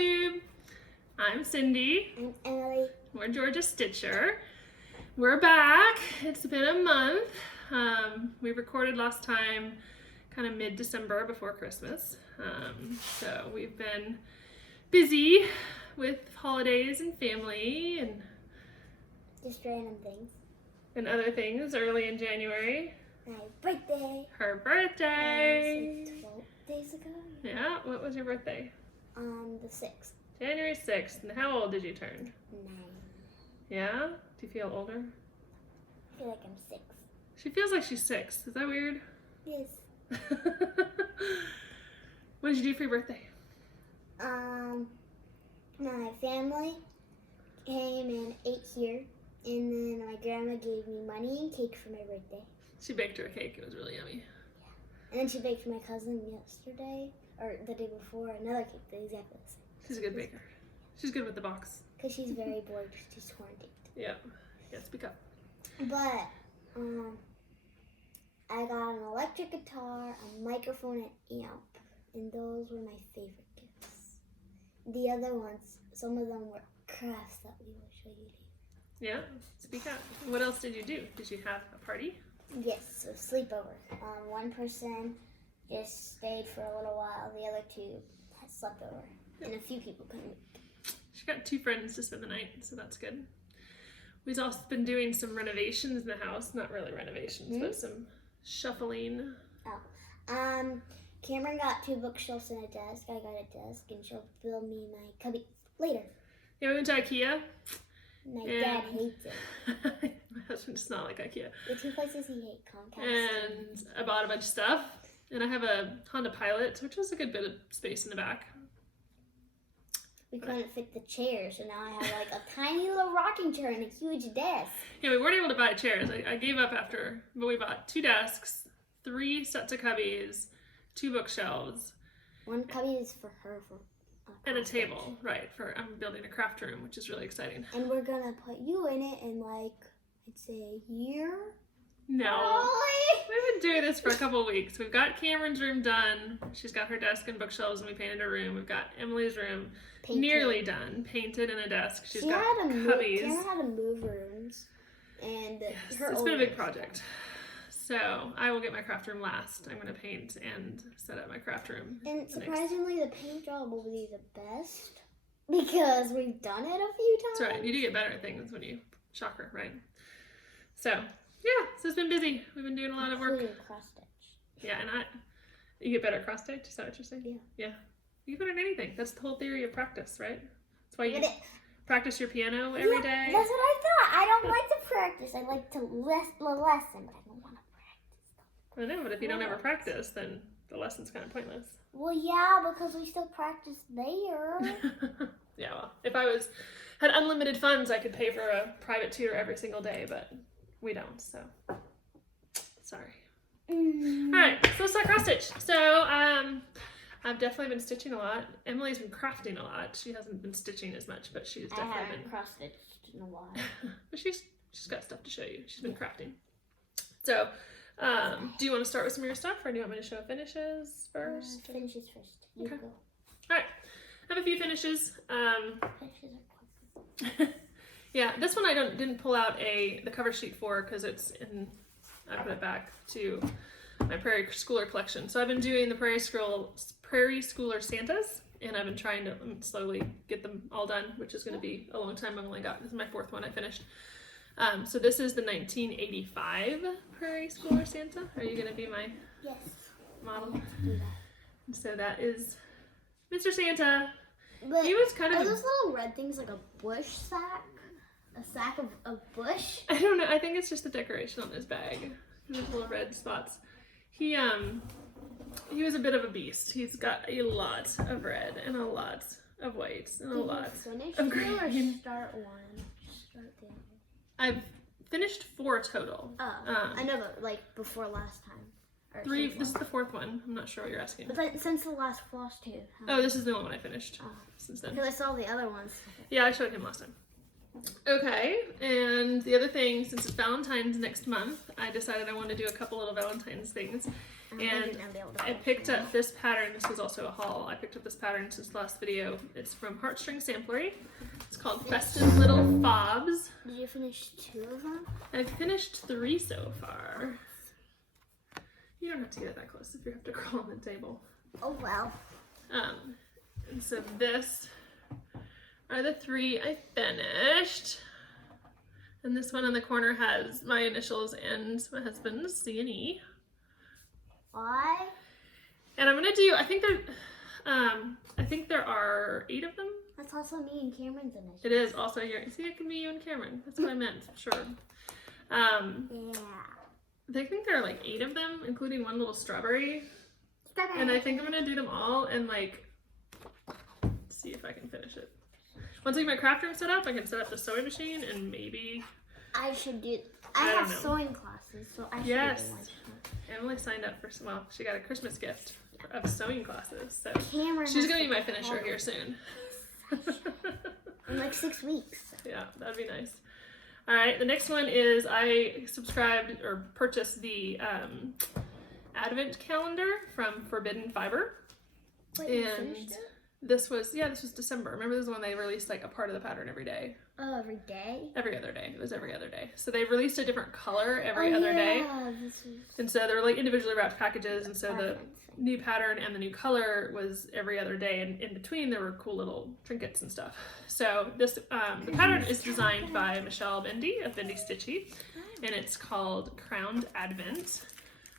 Flosstube. I'm Cindy. I'm Emily. We're Georgia Stitcher. We're back. It's been a month. We recorded last time kind of mid-December before Christmas. So we've been busy with holidays and family and just random things. And other things early in January. My birthday. Her birthday. Like 12 days ago. Yeah, what was your birthday? The 6th. January 6th. And how old did you turn? 9. Yeah? Do you feel older? I feel like I'm 6. She feels like she's 6. Is that weird? Yes. What did you do for your birthday? My family came and ate here, and then my grandma gave me money and cake for my birthday. She baked her a cake. It was really yummy. Yeah. And then she baked for my cousin yesterday, or the day before, another cake that's exactly the same. She's a good baker. She's good with the box. Because she's very bored. She's quarantined. Yeah. Yeah, speak up. But, I got an electric guitar, a microphone, and amp, and those were my favorite gifts. The other ones, some of them were crafts that we will show you later. Yeah, speak up. What else did you do? Did you have a party? Yes, a sleepover. One person just stayed for a little while, the other two had slept over, and a few people couldn't. She got 2 friends to spend the night, so that's good. We've also been doing some renovations in the house. Not really renovations, but some shuffling. Oh. Cameron got 2 bookshelves and a desk. I got a desk, and she'll build me my cubby later. Yeah, we went to IKEA. My dad hates it. My husband does not like IKEA. The 2 places he hates, Comcast. And I bought a bunch of stuff. And I have a Honda Pilot, which was a good bit of space in the back. We couldn't fit the chairs, so now I have like a tiny little rocking chair and a huge desk. Yeah, we weren't able to buy chairs. I gave up after, but we bought 2 desks, 3 sets of cubbies, 2 bookshelves. 1 cubby is for her and a table, right? I'm building a craft room, which is really exciting. And we're gonna put you in it in like, I'd say a year. No. Really? We've been doing this for a couple of weeks. We've got Cameron's room done. She's got her desk and bookshelves, and we painted her room. We've got Emily's room nearly done, painted, and a desk. She's got cubbies. Cameron had to move rooms, and yes, it's been a big project. So I will get my craft room last. I'm going to paint and set up my craft room. And surprisingly, the paint job will be the best because we've done it a few times. That's right. You do get better at things when you shocker, right? So yeah, so it's been busy. We've been doing a lot of work. Cross stitch. Yeah, and you get better at cross stitch. Is that what you're saying? Yeah. Yeah. You can put in anything. That's the whole theory of practice, right? That's why you practice your piano every day. That's what I thought. I don't like to practice. I like to lesson, but I don't want to practice. I know, but if you don't ever practice, then the lesson's kind of pointless. Well, yeah, because we still practice there. Yeah, well, if I had unlimited funds, I could pay for a private tutor every single day, but we don't, so sorry. All right, so let's talk cross stitch. So I've definitely been stitching a lot. Emily's been crafting a lot. She hasn't been stitching as much, but she's definitely I haven't cross stitched in a while. But she's got stuff to show you. She's been crafting. So do you want to start with some of your stuff, or do you want me to show finishes first? Finishes first. You Okay. go. All right. I have a few finishes. Finishes are quick. Yeah, this one I didn't pull out the cover sheet for because I put it back to my Prairie Schooler collection. So I've been doing the Prairie Schooler Santas, and I've been trying to slowly get them all done, which is going to be a long time. This is my 4th one I finished. So this is the 1985 Prairie Schooler Santa. Are you going to be my model? Let's do that. And so that is Mr. Santa. But he was kind of those little red things like a bush sack? A sack of a bush? I don't know. I think it's just the decoration on his bag. There's little red spots. He was a bit of a beast. He's got a lot of red and a lot of white and a lot of green. Or start one? Start the other. I've finished 4 total. Oh, I know, but like before last time. 3. This is the 4th one. I'm not sure what you're asking. But since the last Flosstube. Oh, this is the one I finished since then. Because I saw the other ones. Yeah, I showed him last time. Okay, and the other thing, since it's Valentine's next month, I decided I wanted to do a couple little Valentine's things. And I picked up this pattern. This was also a haul. I picked up this pattern since the last video. It's from Heartstring Samplery. It's called Festive Little Fobs. Did you finish 2 of them? I've finished 3 so far. You don't have to get that close if you have to crawl on the table. Oh well. And so this are the 3 I finished. And this one on the corner has my initials and my husband's, C&E. Why? And I'm gonna do, I think there are 8 of them. That's also me and Cameron's initials. It is also your, see, it can be you and Cameron. That's what I meant, sure. Yeah. I think there are like 8 of them, including one little strawberry. Strawberry. And I think I'm gonna do them all and like, see if I can finish it. Once I get my craft room set up, I can set up the sewing machine and maybe... I should do... I I don't have know. sewing classes, so I should Yes. do one. Emily signed up for some, well, she got a Christmas gift of sewing classes, so Cameron she's has gonna be to my finisher call here soon. in like 6 weeks. Yeah, that'd be nice. All right, the next one is I subscribed or purchased the Advent calendar from Forbidden Fiber. Wait, you And finished it? this was December. Remember this is when they released like a part of the pattern every day? Oh, every day? Every other day. It was every other day. So they released a different color every other day. This is... And so they were like individually wrapped packages, and so the Perfect. new pattern and the new color was every other day, and in between there were cool little trinkets and stuff. So this the pattern is designed by Michelle Bendy of Bendy Stitchy, and it's called Crowned Advent,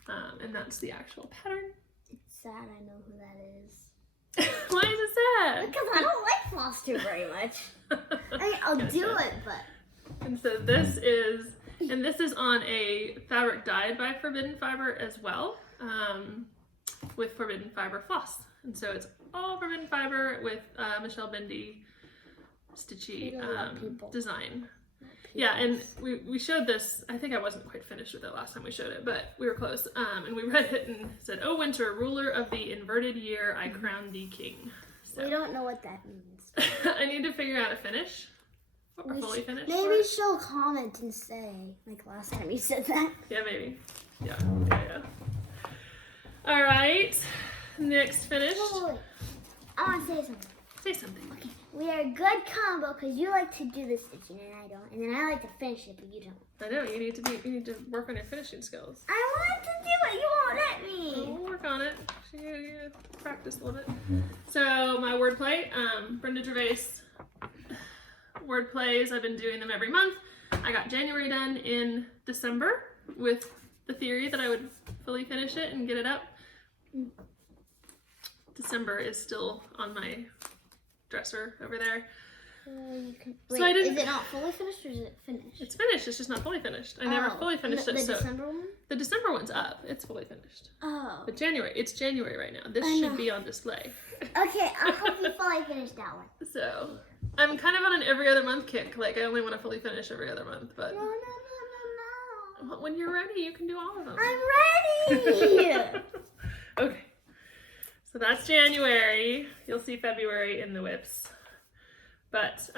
and that's the actual pattern. It's sad I know who that is. Why is it sad? Because I don't like Flosstube very much. I mean, I'll do it, but... And so this is on a fabric dyed by Forbidden Fiber as well, with Forbidden Fiber floss. And so it's all Forbidden Fiber with Michelle Bendy Stitchy design. Yeah, and we showed this, I think I wasn't quite finished with it last time we showed it, but we were close. And we read it and said, "Oh winter, ruler of the inverted year, I crown thee king." So We don't know what that means. I need to figure out a finish. Or fully finished. Maybe she'll comment and say, like last time you said that. Yeah, maybe. Yeah. All right. Next finished. Wait. I want to say something. Say something. We are a good combo because you like to do the stitching and I don't. And then I like to finish it, but you don't. I know you need to work on your finishing skills. I want to do it. You won't let me. We'll work on it. You gotta practice a little bit. So my wordplay, Brenda Gervais word plays. I've been doing them every month. I got January done in December with the theory that I would fully finish it and get it up. December is still on my dresser over there. You can... So Wait, I didn't... is it not fully finished or is it finished? It's finished. It's just not fully finished. I never fully finished it. The So December one? the December one's up. It's fully finished. Oh. But it's January right now. This I know. should be on display. Okay, I hope you fully finish that one. So I'm kind of on an every other month kick. Like I only want to fully finish every other month, but No. when you're ready, you can do all of them. I'm ready! Okay. So that's January. You'll see February in the whips. But this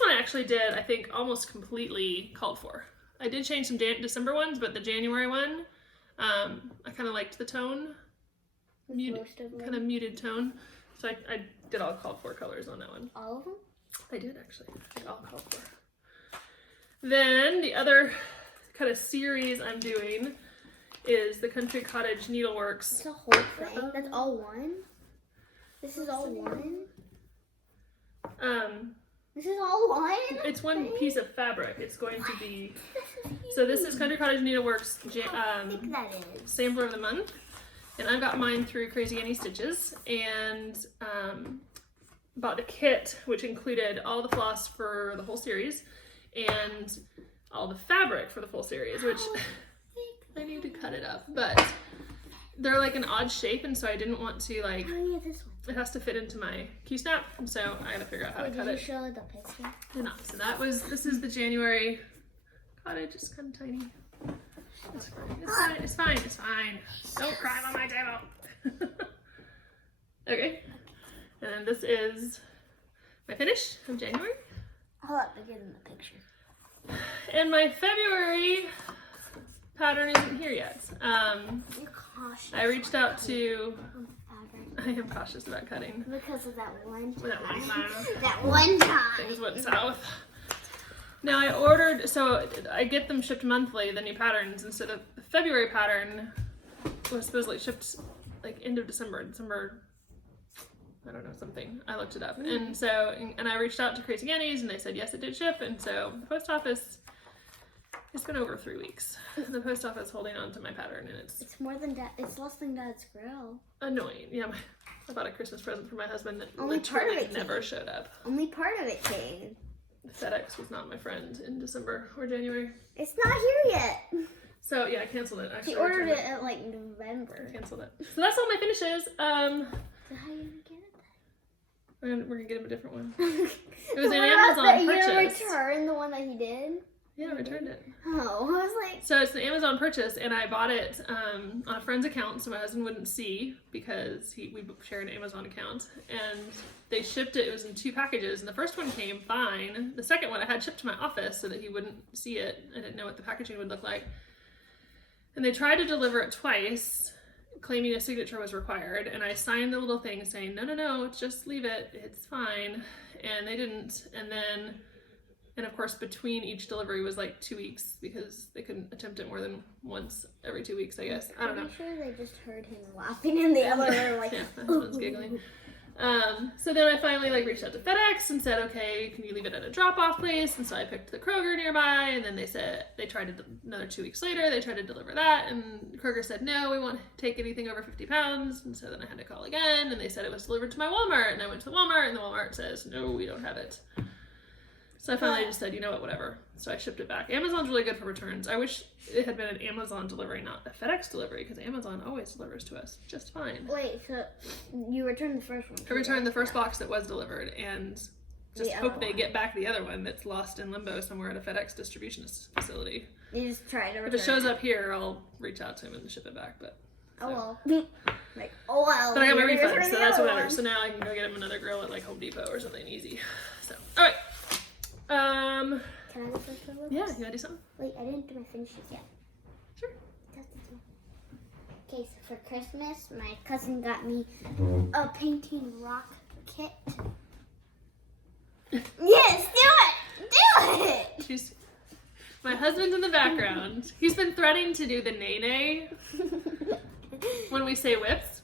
one I actually did, I think, almost completely called for. I did change some December ones, but the January one, I kind of liked the tone. Kind of muted tone. So I did all called for colors on that one. All of them? I did actually. I did all called for. Then the other kind of series I'm doing is the Country Cottage Needleworks. It's a whole thing? That's all one? This is all one? This is all one? It's one piece of fabric. It's going to be... So this is Country Cottage Needleworks I think that is. Sampler of the Month. And I got mine through Crazy Annie Stitches. And bought the kit, which included all the floss for the whole series. And all the fabric for the full series, which I need to cut it up. But they're like an odd shape, and so I didn't want to like... Oh yeah, this one. It has to fit into my Q-snap, so I gotta figure out how to cut Did it. you show the picture? No, so this is the January cottage. It's kind of tiny. It's fine. It's fine. It's fine. Don't cry on my table. Okay. And then this is my finish of January. Hold up, bigger than the picture. And my February pattern isn't here yet. You're cautious. I reached out to. on the I fabric am cautious about cutting. because of that one time. That one time. That one time. Things went south. Now I ordered, so I get them shipped monthly, the new patterns, and so the February pattern was supposedly shipped like end of December, I don't know, something. I looked it up. And so, and I reached out to Crazy Annie's and they said, yes, it did ship. And so the post office, it's been over 3 weeks. The post office holding on to my pattern and it's It's more than that. It's less than Dad's grill. annoying. Yeah, I bought a Christmas present for my husband that Only part of literally it never came. showed up. Only part of it came. FedEx was not my friend in December or January. It's not here yet. So yeah, I canceled it. Actually, He ordered returned it at like November. Canceled it. So that's all my finishes. So how are you gonna get it We're gonna get him a different one. then? It was an What about Amazon the, purchase. You returned the one that he did? Yeah, I returned it. Oh, I was like, So it's an Amazon purchase, and I bought it on a friend's account, so my husband wouldn't see because we share an Amazon account. And they shipped it. It was in 2 packages, and the first one came fine. The second one I had shipped to my office so that he wouldn't see it. I didn't know what the packaging would look like. And they tried to deliver it twice, claiming a signature was required. And I signed the little thing saying, no, just leave it. It's fine. And they didn't. And of course, between each delivery was like 2 weeks because they couldn't attempt it more than once every 2 weeks, I guess. I don't know. I'm sure they just heard him laughing in the other room, like, Yeah, my husband's giggling. So then I finally reached out to FedEx and said, okay, can you leave it at a drop-off place? And so I picked the Kroger nearby, and then they said they tried to another 2 weeks later. They tried to deliver that, and Kroger said no, we won't take anything over 50 pounds. And so then I had to call again, and they said it was delivered to my Walmart, and I went to the Walmart, and the Walmart says no, we don't have it. So I finally just said, you know what, whatever. So I shipped it back. Amazon's really good for returns. I wish it had been an Amazon delivery, not a FedEx delivery, because Amazon always delivers to us just fine. wait, so you returned the first one? I returned the first box that was delivered and just The hope other they one. get back the other one that's lost in limbo somewhere at a FedEx distribution facility. You just tried to return If it shows up here, I'll reach out to him and ship it back. But Oh well. Like, oh well. But I got my you're refund, returning so the that's what other matters. So one. now I can go get him another grill at like Home Depot or something easy. So, all right. Can I go first one with Yeah, this? you gotta do something? Wait, I didn't do my finishes yet. Sure. Okay, so for Christmas, my cousin got me a painting rock kit. Yes, do it! She's. My husband's in the background. He's been threatening to do the nay when we say whips.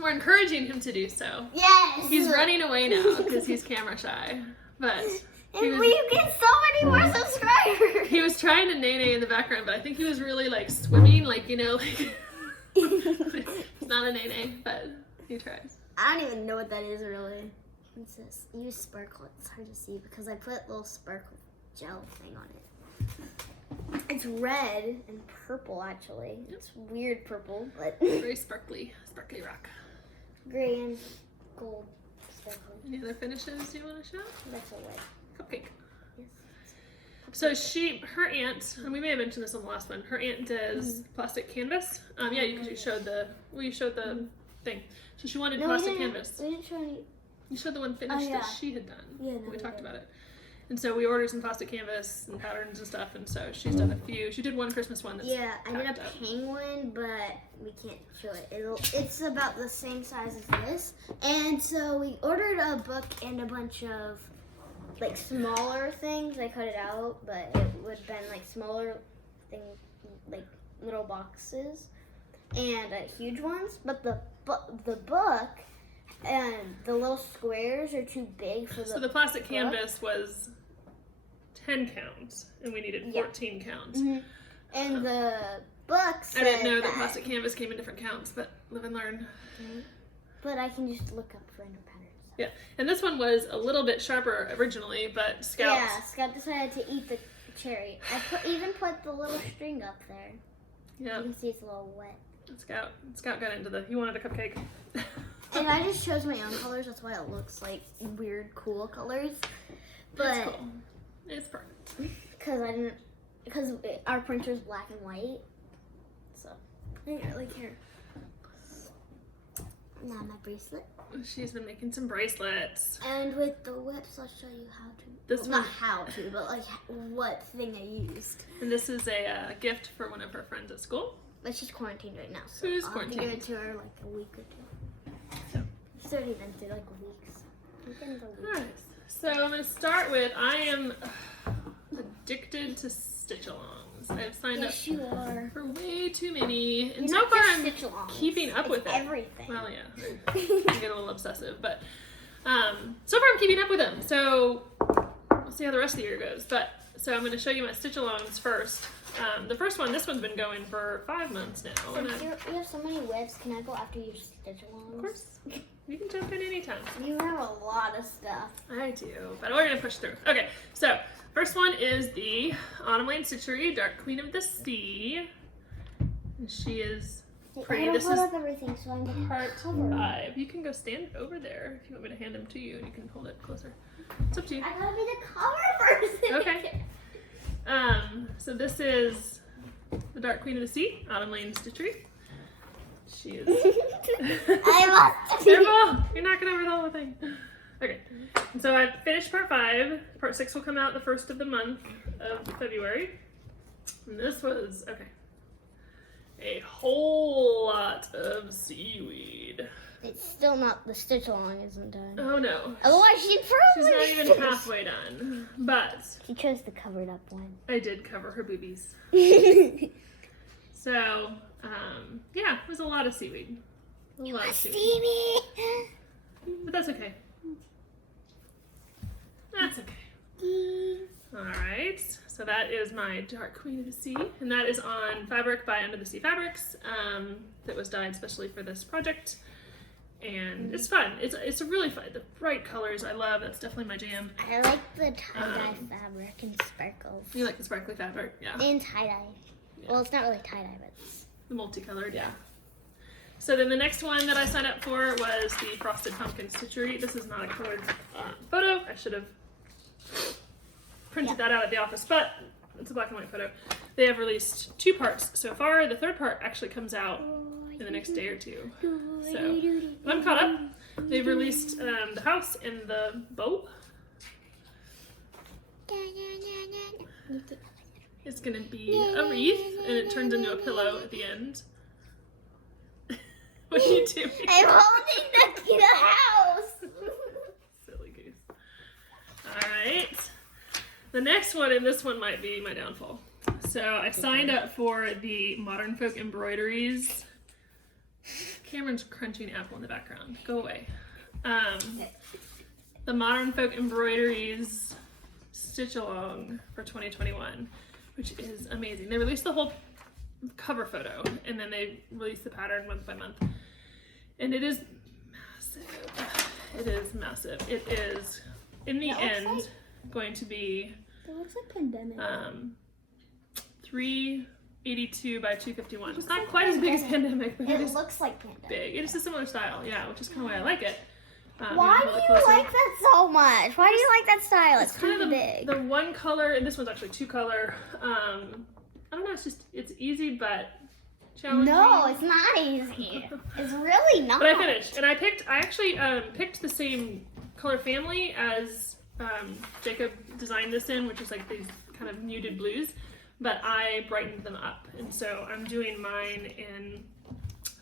We're encouraging him to do so. Yes! He's running away now because he's camera shy. But he And was, we get so many more subscribers! he was trying to nay in the background, but I think he was really like swimming, like, you know, like it's not a nay, but he tries. I don't even know what that is really. It says use sparkle. It's hard to see because I put a little sparkle gel thing on it. It's red and purple actually. It's weird purple, but Very sparkly rock. gray and gold sparkle. Any other finishes you want to show? That's a red. Cupcake. Yes. So her aunt, and we may have mentioned this on the last one. Her aunt does plastic canvas. Yeah, because you showed the thing. So she wanted plastic canvas. We didn't show any. You showed the one finished yeah. that she had done. Yeah, no, we we talked did. about it. And so we ordered some plastic canvas and patterns and stuff. And so she's done a few. She did one Christmas one that's Yeah, I did a packed up. penguin, but we can't show it. It's about the same size as this. And so we ordered a book and a bunch of like smaller things. I cut it out, but it would have been like smaller things, like little boxes, and huge ones. But the book and the little squares are too big for the. So the plastic book. canvas was 10 counts, and we needed 14 counts. Mhm. And the book I said didn't know that plastic canvas came in different counts, but live and learn. But I can just look up random patterns. Yeah, and this one was a little bit sharper originally, but Scout. Yeah, Scout decided to eat the cherry. I even put the little string up there. Yeah, You can see it's a little wet. Scout got into he wanted a cupcake. And I just chose my own colors. That's why it looks like weird, cool colors. But It's cool. It's perfect. because our printer's black and white. So, yeah, like here. Now my bracelet. She's been making some bracelets. And with the whips, I'll show you how to. This Not one, how to, but like what thing I used. and this is a gift for one of her friends at school. But she's quarantined right now, so Who's I'll have to give quarantined? it to her like a week or two. So. She's already been through like weeks. Alright, so I'm going to start with, I am addicted to stitch-alongs. I've signed Yes, you are. up for way too many, and You're so not far just I'm stitch-alongs. keeping up with it. Everything. Well, yeah, I get a little obsessive, but so far I'm keeping up with them. So we'll see how the rest of the year goes. But so I'm going to show you my stitch-alongs first. The first one, this one's been going for 5 months now. And Since you have so many whips, can I go after your stitch-alongs? of course, you can jump in anytime. You have a lot of stuff. I do, but we're gonna push through. Okay, so first one is the Autumn Lane Stitchery Dark Queen of the Sea. And she is pretty. I This hold is up everything, so I'm gonna part cover. 5. You can go stand over there if you want me to hand them to you, and you can hold it closer. It's up to you. I gotta be the cover first. Okay. So this is the Dark Queen of the Sea, Autumn Lane Stitchery. She is. I must be. Careful! You're knocking over the whole thing. Okay, so I finished part 5. Part 6 will come out the 1st of the month of February. And this was, okay, a whole lot of seaweed. It's still not, the stitch along isn't done. Oh no. Otherwise she'd She's probably not even finish. halfway done. But She chose the covered up one. I did cover her boobies. So, yeah, it was a lot of seaweed. A lot of seaweed. See me. But that's okay. That's okay. Alright, so that is my Dark Queen of the Sea, and that is on fabric by Under the Sea Fabrics, that was dyed especially for this project. And it's fun. It's a really fun. The bright colors I love. That's definitely my jam. I like the tie-dye fabric and sparkles. You like the sparkly fabric, yeah. And tie-dye. Yeah. Well, it's not really tie-dye, but it's... The multicolored, yeah. So then the next one that I signed up for was the Frosted Pumpkin Stitchery. This is not a colored photo. I should have printed that out at the office, but it's a black and white photo. They have released 2 parts so far. The 3rd part actually comes out in the next day or 2. So I'm caught up. They've released the house and the boat. It's gonna be a wreath, and it turns into a pillow at the end. What are you doing? I'm holding the house! Silly goose. Alright. The next one, and this one might be my downfall. So I signed up for the Modern Folk Embroideries. Cameron's crunching apple in the background. Go away. The Modern Folk Embroideries Stitch Along for 2021, which is amazing. They released the whole cover photo, and then they released the pattern month by month. And it is massive. It is massive. It is, in the end, going to be It looks like pandemic. 382 by 251. It's not quite as big as Pandemic, but it It is looks like pandemic. big. It is a similar style, yeah, which is kind of why I like it. Why you do can hold it you closer. like that so much? Why do you like that style? It's kind kind of of big. the one color, and this one's actually 2 color. I don't know, it's easy but challenging. No, it's not easy. It's really not. But I finished, and I actually picked the same color family as Jacob designed this in, which is like these kind of muted blues, but I brightened them up, and so I'm doing mine in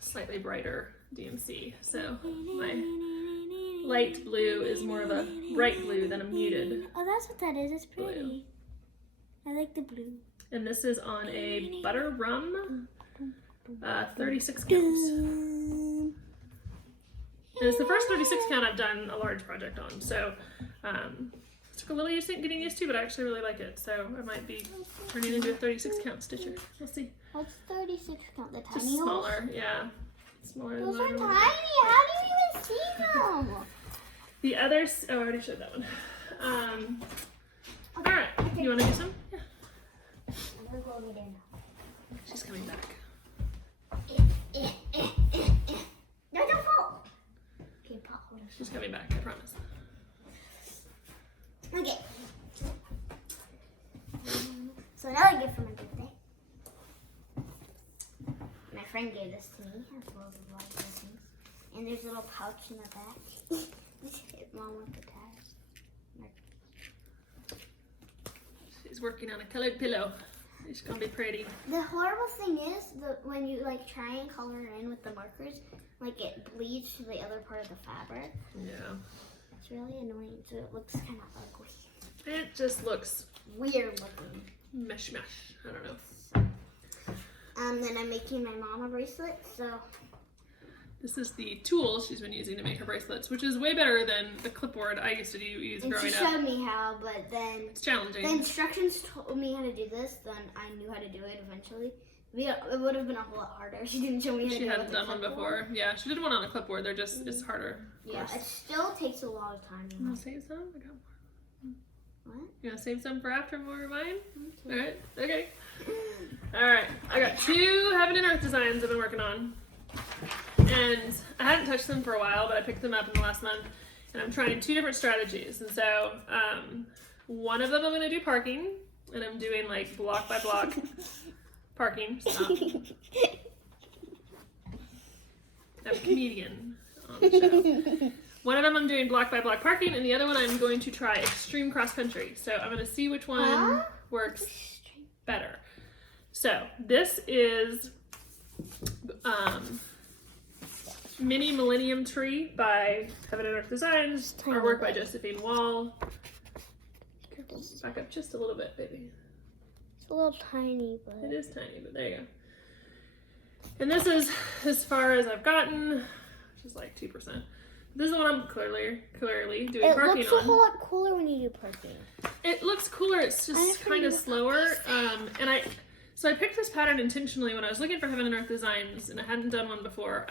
slightly brighter DMC. So my light blue is more of a bright blue than a muted. Oh, that's what that is. It's pretty. Blue. I like the blue. And this is on a butter rum 36 counts. And it's the first 36 count I've done a large project on, so it took a little getting used to, but I actually really like it. So I might be turning into a 36 count stitcher. We'll see. What's 36 count? The tiny Just holes? smaller, yeah. Smaller than Those are mine. tiny. How do you even see them? The others, oh, I already showed that one. All right, you want to do some? Yeah. I'm gonna go over there now. She's coming back. No, don't fall. Okay, Pop, hold on. She's coming back, I promise. Okay. So another gift for my birthday. My friend gave this to me, as well as a lot of other things. And there's a little pouch in the back. Just hit Mom with the tag. She's working on a colored pillow. It's gonna be pretty. The horrible thing is that when you like try and color in with the markers, like it bleeds to the other part of the fabric. Yeah. It's really annoying, so it looks kind of ugly. It just looks Weird looking. mesh. I don't know. Then I'm making my mom a bracelet, so. This is the tool she's been using to make her bracelets, which is way better than the clipboard I used to use And growing she up. showed me how, but then It's challenging. the instructions told me how to do this, then I knew how to do it eventually. It would have been a whole lot harder. She didn't show me how to do it. She hadn't with done the one clipboard. before. Yeah, she did one on a clipboard. They're just, it's harder. Of Yeah, course. it still takes a lot of time. You want to save some? I got more. What? You want to save some for after more of mine? Alright, okay. Alright, I got 2 Heaven and Earth designs I've been working on. And I hadn't touched them for a while, but I picked them up in the last month. And I'm trying 2 different strategies. And so, one of them I'm going to do parking. And I'm doing like block by block parking. Stop. I'm a comedian on the show. One of them I'm doing block by block parking, and the other one I'm going to try extreme cross country. So I'm going to see which one works better. So this is Mini Millennium Tree by Heaven and Earth Designs, artwork by Josephine Wall. Back up just a little bit, baby. It's a little tiny, but. It is tiny, but there you go. And this is as far as I've gotten, which is like 2%. This is the one I'm clearly doing parking on. It looks a whole lot cooler when you do parking. It looks cooler. It's just kind of slower. So I picked this pattern intentionally when I was looking for Heaven and Earth designs, and I hadn't done one before.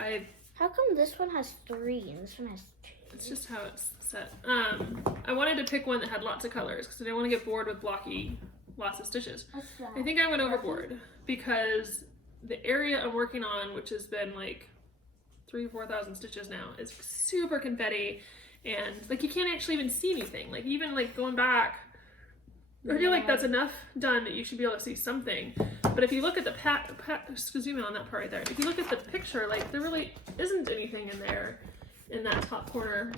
How come this one has 3 and this one has 2? It's just how it's set. I wanted to pick one that had lots of colors because I didn't want to get bored with blocky, lots of stitches. What's that? I think I went overboard because the area I'm working on, which has been like 3,000 or 4,000 stitches now, is super confetti, and like you can't actually even see anything. Like even like going back, I feel like that's enough done that you should be able to see something. But if you look at the excuse me on that part right there, if you look at the picture, like there really isn't anything in there in that top corner.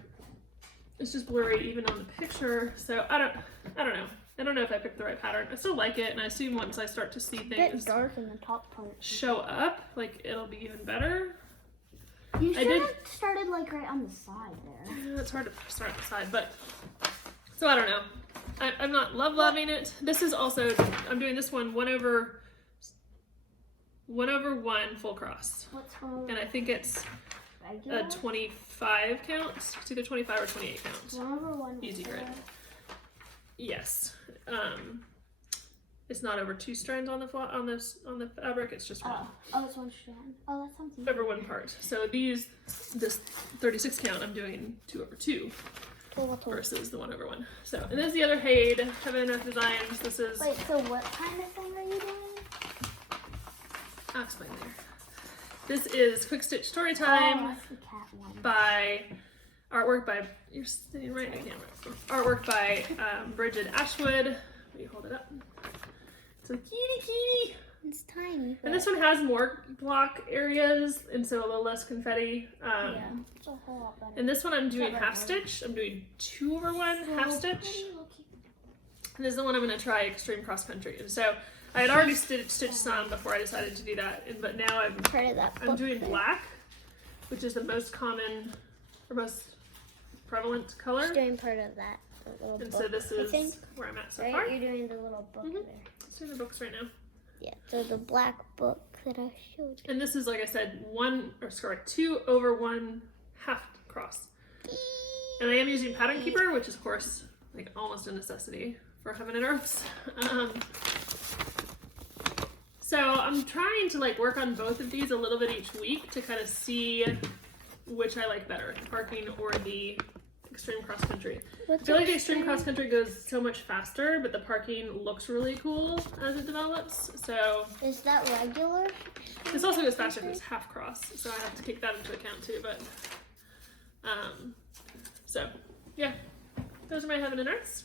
It's just blurry even on the picture. So I don't know. I don't know if I picked the right pattern. I still like it, and I assume once I start to see things dark in the top part. show up, like it'll be even better. You should have started like right on the side there. Yeah, it's hard to start at the side, but so I don't know. I'm not loving it. This is also, I'm doing this one 1 over 1 full cross. What's wrong? And I think it's a 25 count. It's either 25 or 28 counts. 1 over 1. Easy grid. Yes. It's not over 2 strands on the fabric. It's just 1. Oh, it's 1 strand. Oh, that sounds easy. Over 1 part. So this 36 count, I'm doing 2 over 2. Versus the 1 over 1. So, and there's the other Heaven and Earth Designs. This is. Wait, so what kind of thing are you doing? I'll explain there. This is Quick Stitch Storytime that's the cat one. by artwork by. You're sitting right in the camera. Artwork by Bridget Ashwood. Let me hold it up. It's a kitty. It's tiny. And this one has more block areas, and so a little less confetti. Yeah, it's a whole lot better. And this one I'm doing half stitch. I'm doing 2 over 1 half stitch. And this is the one I'm going to try extreme cross country. And so I had already stitched some before I decided to do that, but now I'm doing black, which is the most common or most prevalent color. Just doing part of that. Little And book, so this is where I'm at so far. You're doing the little book there. Let's do the books right now. Yeah, so the black book that I showed you. And this is, like I said, 2 over 1 half cross. And I am using Pattern Keeper, which is, of course, like almost a necessity for Heaven and Earths. So I'm trying to like work on both of these a little bit each week to kind of see which I like better, the parking or the extreme cross country. I feel like the extreme cross country goes so much faster, but the parking looks really cool as it develops. So is that regular? This also goes faster because it's half cross, so I have to take that into account too. But so yeah, those are my Heaven and Earths.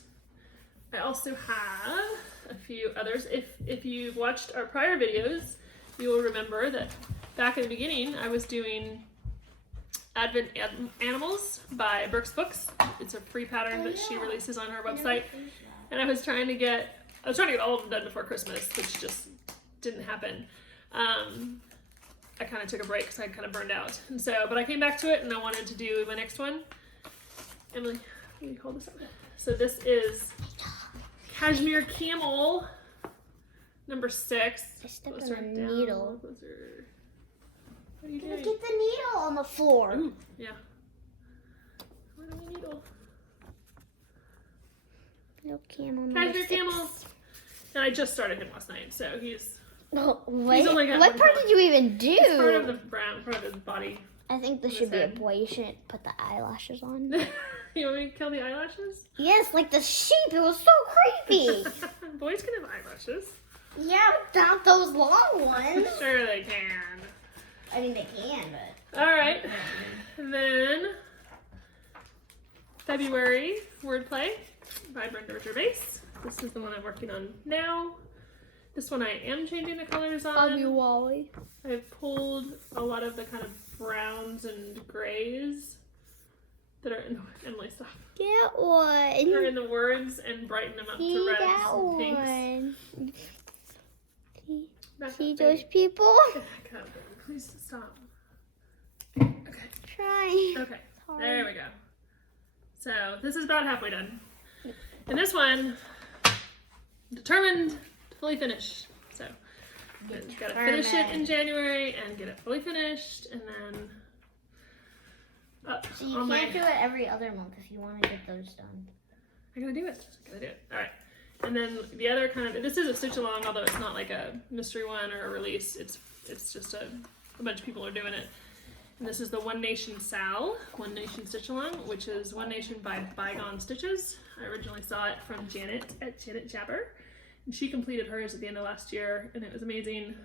I also have a few others. If you've watched our prior videos, you will remember that back in the beginning I was doing Advent Animals by Brooks Books. It's a free pattern that she releases on her website. And I was trying to get all of them done before Christmas, which just didn't happen. I kind of took a break because I kind of burned out. And so, but I came back to it and I wanted to do my next one. Emily, let me hold this up. So this is Cashmere Camel, number 6. I stepped on a needle. What are you doing? Get the needle on the floor. Ooh, yeah. Where do we needle? No camel. Cashmere Camel. And I just started him last night, so he's... Oh, wait. He's only got What one part color. did you even do? It's part of the brown, part of his body. I think this His should be a head. boy. You shouldn't put the eyelashes on. You want me to kill the eyelashes? Yes, like the sheep. It was so creepy. Boys can have eyelashes. Yeah, but not those long ones. Sure they can. I mean, they can, but... All right. And then February Wordplay by Brenda Gervais. This is the one I'm working on now. This one I am changing the colors on. Wally. I've pulled a lot of the kind of browns and grays that are in Emily stuff. Get Are one. in the words and brighten them up See to reds that and pinks. one. Back See up, those baby. people? Back up. Please stop. Okay. Try. Okay. There we go. So this is about halfway done. And this one, determined to fully finish. So gotta finish it in January and get it fully finished, and then up So you on can't my. do it every other month if you want to get those done. I gotta do it. All right. And then the other kind of, this is a stitch along, although it's not like a mystery one or a release. It's just a bunch of people are doing it. And this is the One Nation SAL, One Nation Stitch Along, which is One Nation by Bygone Stitches. I originally saw it from Janet at Janet Jabber. And she completed hers at the end of last year, and it was amazing.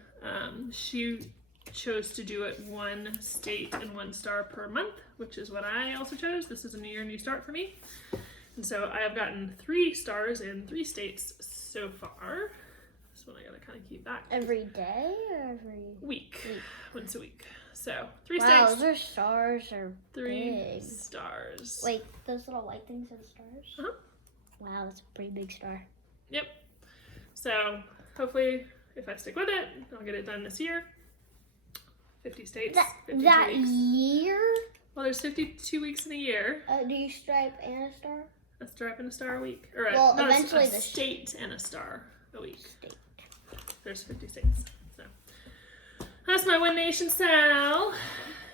She chose to do it 1 state and 1 star per month, which is what I also chose. This is a new year, new start for me. And so I have gotten 3 stars in 3 states so far. This one I gotta kind of keep back. Every day or every Week. Once a week. So 3 Wow, states. those stars are 3 big. stars. Wait, those little white things are the stars? Uh-huh. Wow, that's a pretty big star. Yep. So hopefully, if I stick with it, I'll get it done this year. 50 states. 52 That weeks. year? Well, there's 52 weeks in a year. Do you stripe and a star? A stripe and a star a week. Or Well, not eventually a the state and a star a week. State. There's 50 states. So that's my One Nation Sal.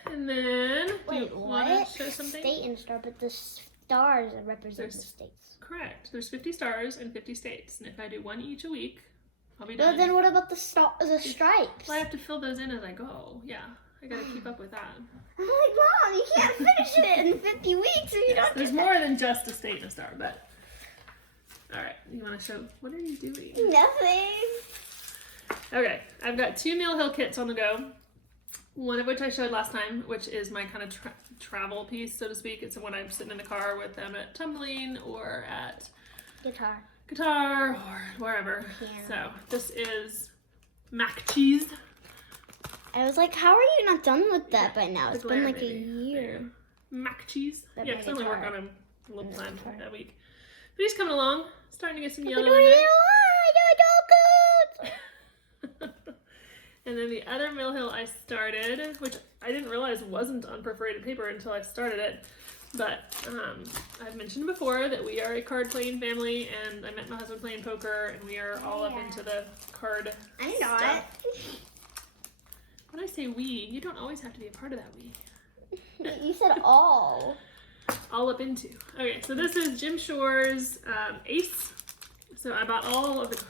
And then, do Wait, you want to what? show something? State and star, but the stars represent the There's- states. Correct. There's 50 stars and 50 states. And if I do 1 each a week, I'll be But done. then what about the stripes? Well, I have to fill those in as I go. Yeah, I gotta keep up with that. I'm like, Mom, you can't finish it in 50 weeks if you don't There's do more than just a state and a star, but all right. You want to show? What are you doing? Nothing. Okay, I've got 2 Mill Hill kits on the go. One of which I showed last time, which is my kind of travel piece, so to speak. It's when I'm sitting in the car with them at tumbling or at guitar or wherever. Piano. So this is mac cheese. I was like, how are you not done with that by now? The It's been glare, like a baby. There you year. go. Mac cheese. That Yeah, my because I only work guitar. on a little And plan this guitar. that week. But he's coming along. Starting to get some yellow in Doing there. it And then the other Mill Hill I started, which I didn't realize wasn't on perforated paper until I started it. But I've mentioned before that we are a card playing family, and I met my husband playing poker, and we are all up Yeah. into the card I'm stuff. not. When I say we, you don't always have to be a part of that we. You said all. All up into. Okay, so this is Jim Shore's Ace. So I bought all of the,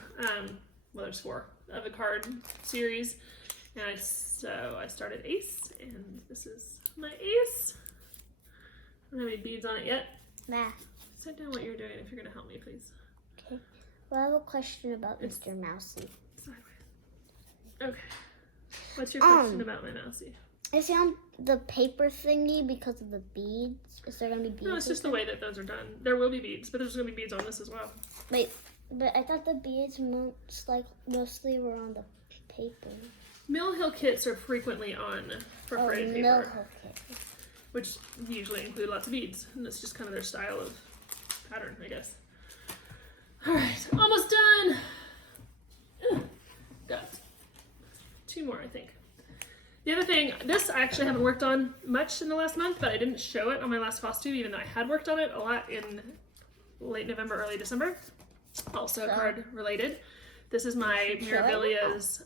well, there's 4 of the card series, and I started Ace, and this is my Ace. I don't have any beads on it yet. Nah. Set down what you're doing if you're gonna help me, please. Okay. Well, I have a question about It's- Mr. Mousy. Sideways. Okay. What's your question about my mousey? Is he on the paper thingy because of the beads? Is there gonna be beads? No, it's just the way that those are done. There will be beads, but there's gonna be beads on this as well. Wait, but I thought the beads mostly were on the paper. Mill Hill kits are frequently on perforated Mill paper. Hill kit. which usually include lots of beads, and that's just kind of their style of pattern, I guess. All right, almost done. Got 2 more, I think. The other thing, this I actually haven't worked on much in the last month, but I didn't show it on my last Flosstube, even though I had worked on it a lot in late November, early December. Also card related. This is my Mirabilia's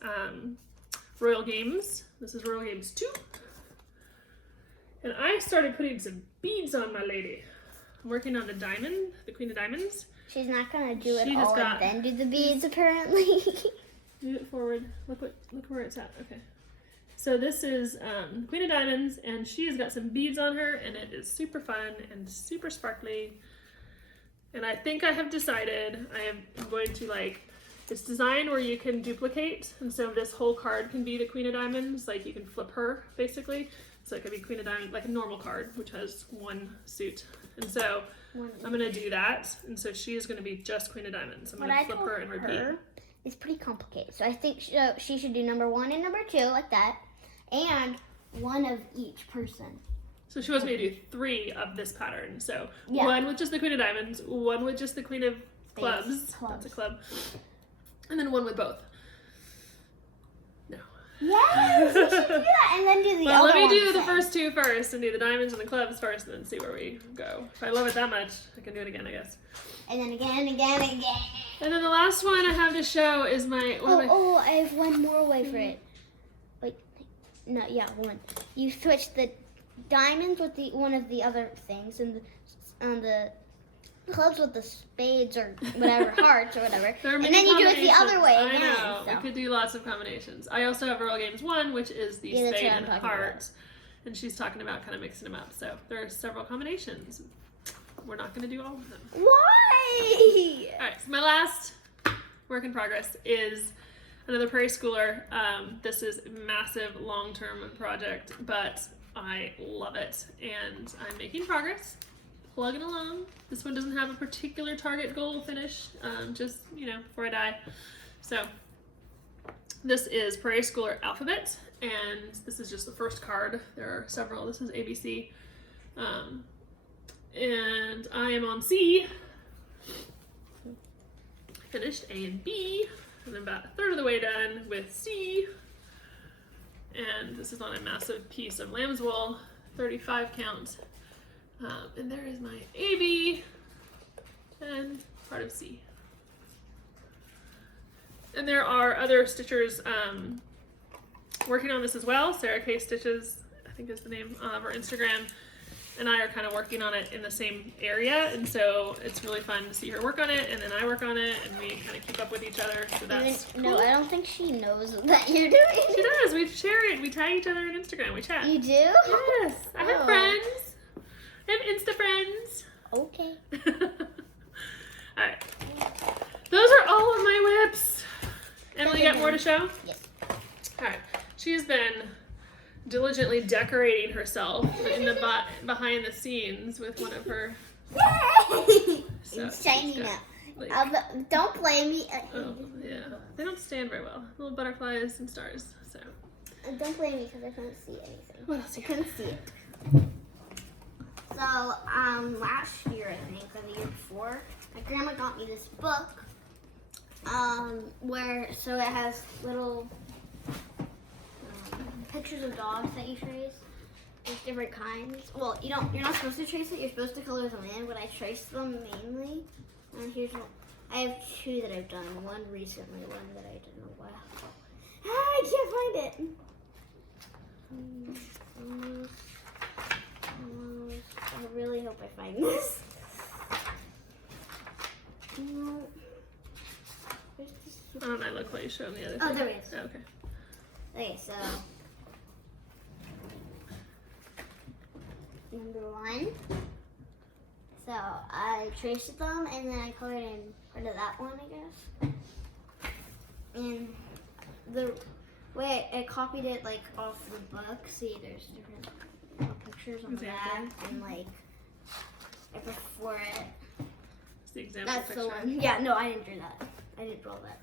Royal Games. This is Royal Games 2. And I started putting some beads on my lady. I'm working on the diamond, the Queen of Diamonds. She's not gonna do it all and then do the beads, apparently. Move it forward. Look where it's at. Okay. So this is Queen of Diamonds, and she has got some beads on her, and it is super fun and super sparkly. And I think I have decided I am going to it's designed where you can duplicate, and so this whole card can be the Queen of Diamonds. Like you can flip her basically. So it could be Queen of Diamonds, like a normal card, which has 1 suit. And so I'm gonna do that, and so she is gonna be just Queen of Diamonds. I'm gonna flip her and repeat. It's pretty complicated, so I think she should do number 1 and number 2 like that, and 1 of each person. So she wants me to do 3 of this pattern. So 1 with just the Queen of Diamonds, 1 with just the Queen of Clubs. That's a club, and then 1 with both. No. Yes, you should do that, and then do the other let me do the then. first 2 first, and do the diamonds and the clubs first, and then see where we go. If I love it that much, I can do it again, I guess. And then again, and again, and again. And then the last one I have to show is my... I have one more way for it. Wait, no, yeah, 1. You switch the diamonds with one of the other things, and the clubs with the spades or whatever, hearts or whatever. And then you do it the other way again. I know, we could do lots of combinations. I also have Royal Games 1, which is the spade and heart. And she's talking about kind of mixing them up. So there are several combinations. We're not going to do all of them. Why? All right, so my last work in progress is another Prairie Schooler. This is a massive long-term project, but I love it, and I'm making progress, plugging along. This one doesn't have a particular target goal finish, just, before I die. So this is Prairie Schooler Alphabet, and this is just the first card. There are several. This is ABC. And I am on C. Finished A and B, and I'm about a third of the way done with C. And this is on a massive piece of lamb's wool, 35 count. And there is my AB and part of C. And there are other stitchers working on this as well. Sarah K. Stitches, I think is the name of her Instagram, and I are kind of working on it in the same area, and so it's really fun to see her work on it, and then I work on it, and we kind of keep up with each other, so that's cool. No, I don't think she knows that you're doing. She does. We share it. We tag each other on Instagram. We chat. You do? Yes. I have friends. I have Insta friends. Okay. Alright. Those are all of my whips. Emily, got more to show? Yes. Alright. She has been diligently decorating herself in the behind the scenes with one of her. Yay! So it's shiny now. Like, don't blame me. oh, yeah. They don't stand very well. Little butterflies and stars. So. Don't blame me because I couldn't see anything. What else I you couldn't see it. So, last year, I think, or the year before, my grandma got me this book, so it has little pictures of dogs that you trace. There's different kinds. Well, you're not supposed to trace it, you're supposed to color them in, but I traced them mainly. And here's one. I have 2 that I've done, one recently, one that I did a while ago. I can't find it! Almost. I really hope I find this. No. I don't know, look what you showed on the other Oh, thing. there it is. Oh, okay. Okay, so number 1. So I traced them and then I colored in part of that one, I guess. And the way I copied it off the book. See, there's different little pictures on the back and right before it. It's the example That's picture. the one. Yeah, no, I didn't do that. I didn't draw that.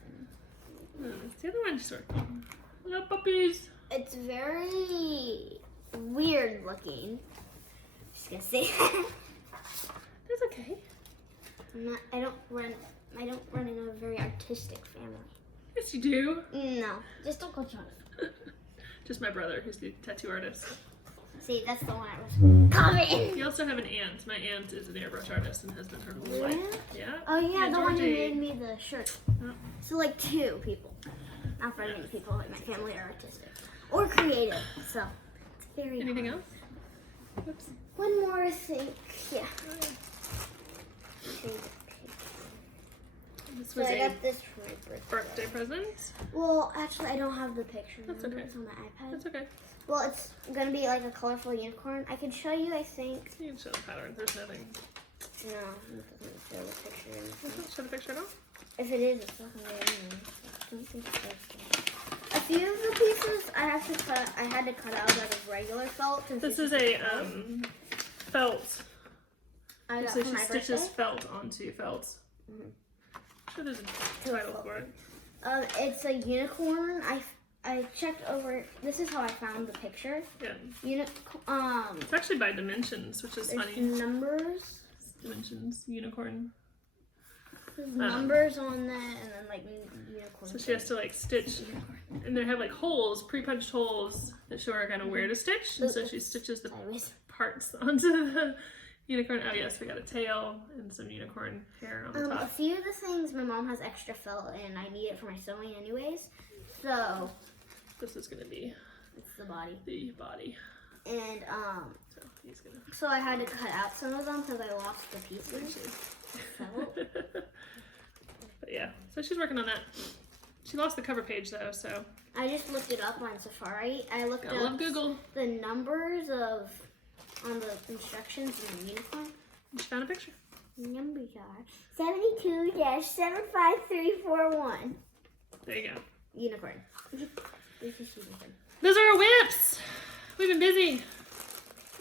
It's the other one she's working on. Little puppies. It's very weird looking. gonna say. That's okay. I don't run in a very artistic family. Yes, you do. No, just Uncle John. Just my brother, who's the tattoo artist. See, that's the one I was commenting. You also have an aunt. My aunt is an airbrush artist and has been her whole life. Yeah. Oh yeah, the one who Georgie. made me the shirt. Oh. So like 2 people. Not very many people in my family are artistic or creative. So it's very. Anything hard. else? Oops. One more thing. Yeah. This So was I a got this for my birthday present. Well, actually, I don't have the picture. That's Remember? okay. It's on my iPad. That's okay. Well, it's gonna be like a colorful unicorn. I can show you, I think. You can show the pattern. There's nothing. No, it doesn't show the picture. Doesn't show the picture at all? If it is, it's not gonna be in there. I don't think it does. A few of the pieces I had to cut out of regular felt. This is a felt. I got So for she my stitches birthday. felt onto felt. I'm sure there's a title for it. It's a unicorn. I checked over. This is how I found the picture. Yeah. It's actually by dimensions, which is There's funny. numbers. Dimensions, unicorn. There's numbers on that, and then like unicorn. So she has to like stitch, and they have like holes, pre-punched holes that show her kind of where to stitch, and so she stitches the Sideways. parts onto the unicorn. Oh yes, we got a tail and some unicorn hair on the A top. few of the things my mom has extra felt, and I need it for my sewing anyways. So This is gonna be it's the body. the body. And So he's gonna. so I had to cut out some of them because I lost the pieces. Felt. But yeah, so she's working on that. She lost the cover page though, so I just looked it up on Safari. I looked gotta up love Google. the numbers on the instructions in the unicorn. She found a picture. Numbers are 72-75341. There you go. Unicorn. This is unicorn. Those are our whips. We've been busy.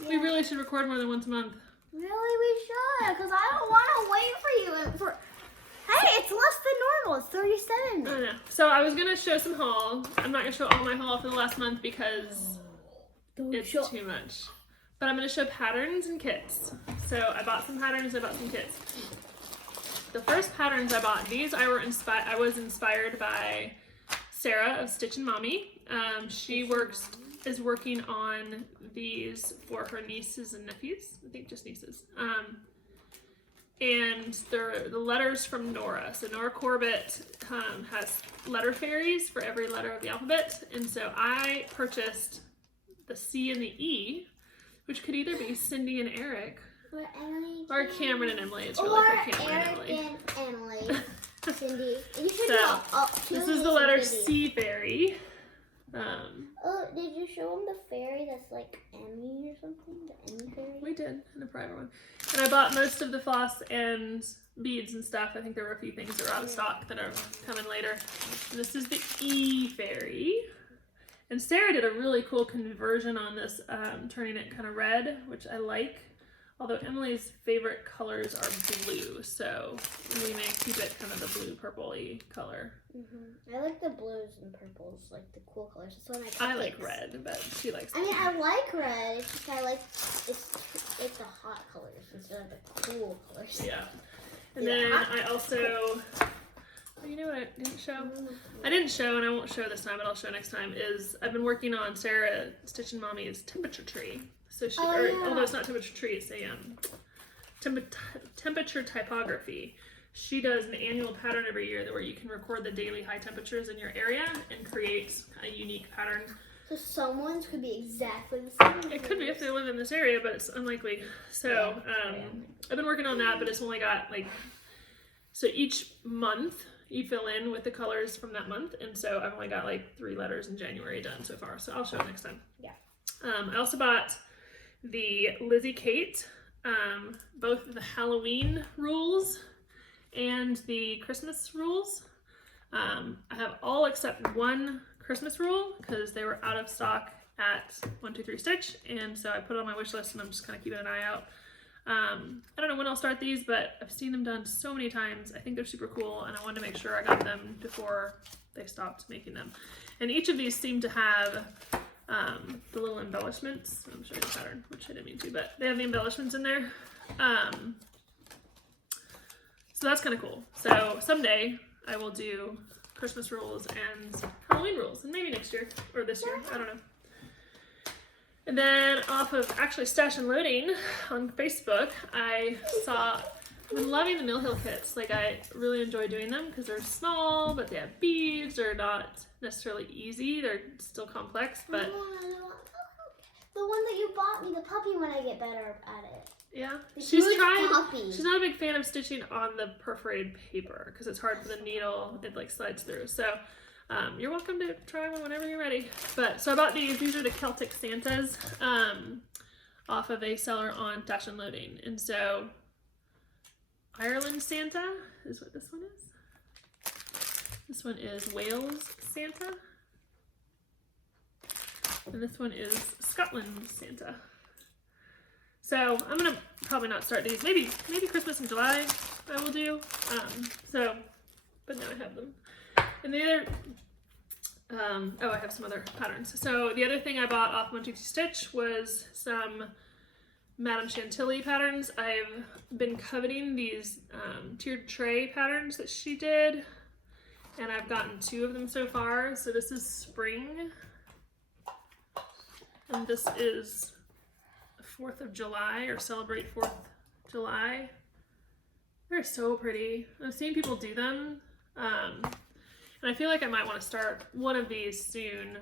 We Yeah. really should record more than once a month. Really, we should, because I don't want to wait for you. Hey, it's less than normal. It's 37. I know. So I was gonna show some haul. I'm not gonna show all my haul for the last month because it's too much. But I'm gonna show patterns and kits. So I bought some patterns. I bought some kits. The first patterns I bought, these I was inspired by Sarah of Stitch and Mommy. She is working on these for her nieces and nephews. I think just nieces. And they're the letters from Nora. So Nora Corbett has letter fairies for every letter of the alphabet. And so I purchased the C and the E, which could either be Cindy and Eric, Or Emily. or Cameron and Emily. It's really Or for Cameron and Eric Emily. and Emily. Cindy. You should So, know. This is the letter C fairy. Oh, did you show them the fairy that's like Emmy or something? The Emmy fairy? We did, in a private one. And I bought most of the floss and beads and stuff. I think there were a few things that were out of stock that are coming later. And this is the E fairy. And Sarah did a really cool conversion on this, turning it kind of red, which I like. Although Emily's favorite colors are blue, so we may keep it kind of the blue purple-y color. I like the blues and purples, like the cool colors. That's one I like red, but she likes I mean, I like red. It's just I like it's the hot colors instead of the cool colors. Yeah. And then I also, you know what I didn't show? I didn't show, and I won't show this time, but I'll show next time, is I've been working on Sarah Stitch and Mommy's temperature tree. So she, although it's not temperature tree, it's a temperature typography. She does an annual pattern every year where you can record the daily high temperatures in your area and create a unique pattern. So someone's could be exactly the same. It could be if they live in this area, but it's unlikely. So I've been working on that, but it's only got like, so each month you fill in with the colors from that month, and so I've only got like 3 letters in January done so far, so I'll show it next time. Yeah. I also bought the Lizzie Kate, both the Halloween rules and the Christmas rules. I have all except one Christmas rule because they were out of stock at 123 Stitch, and so I put it on my wish list and I'm just kind of keeping an eye out. I don't know when I'll start these, but I've seen them done so many times. I think they're super cool, and I wanted to make sure I got them before they stopped making them. And each of these seem to have the little embellishments. I'm showing the pattern, which I didn't mean to, but they have the embellishments in there. So that's kind of cool. So someday I will do Christmas rules and Halloween rules, and maybe next year or this year, I don't know. And then off of actually Stash and Loading on Facebook, I've been loving the Mill Hill kits. Like, I really enjoy doing them because they're small, but they have beads. They're not necessarily easy. They're still complex, but the one that you bought me, the puppy, when I get better at it. yeah, The she's huge tried. puppy. She's not a big fan of stitching on the perforated paper because it's hard for the needle. It like slides through. So you're welcome to try one whenever you're ready. But so I bought these. These are the Celtic Santas off of a seller on Stash and Loading, and so Ireland Santa is what this one is. This one is Wales Santa. And this one is Scotland Santa. So I'm gonna probably not start these. Maybe Christmas in July I will do. But now I have them. And the other, I have some other patterns. So the other thing I bought off 123 Stitch was some Madame Chantilly patterns. I've been coveting these tiered tray patterns that she did, and I've gotten 2 of them so far. So this is spring, and this is 4th of July, or celebrate 4th July. They're so pretty. I've seen people do them, and I feel like I might want to start one of these soon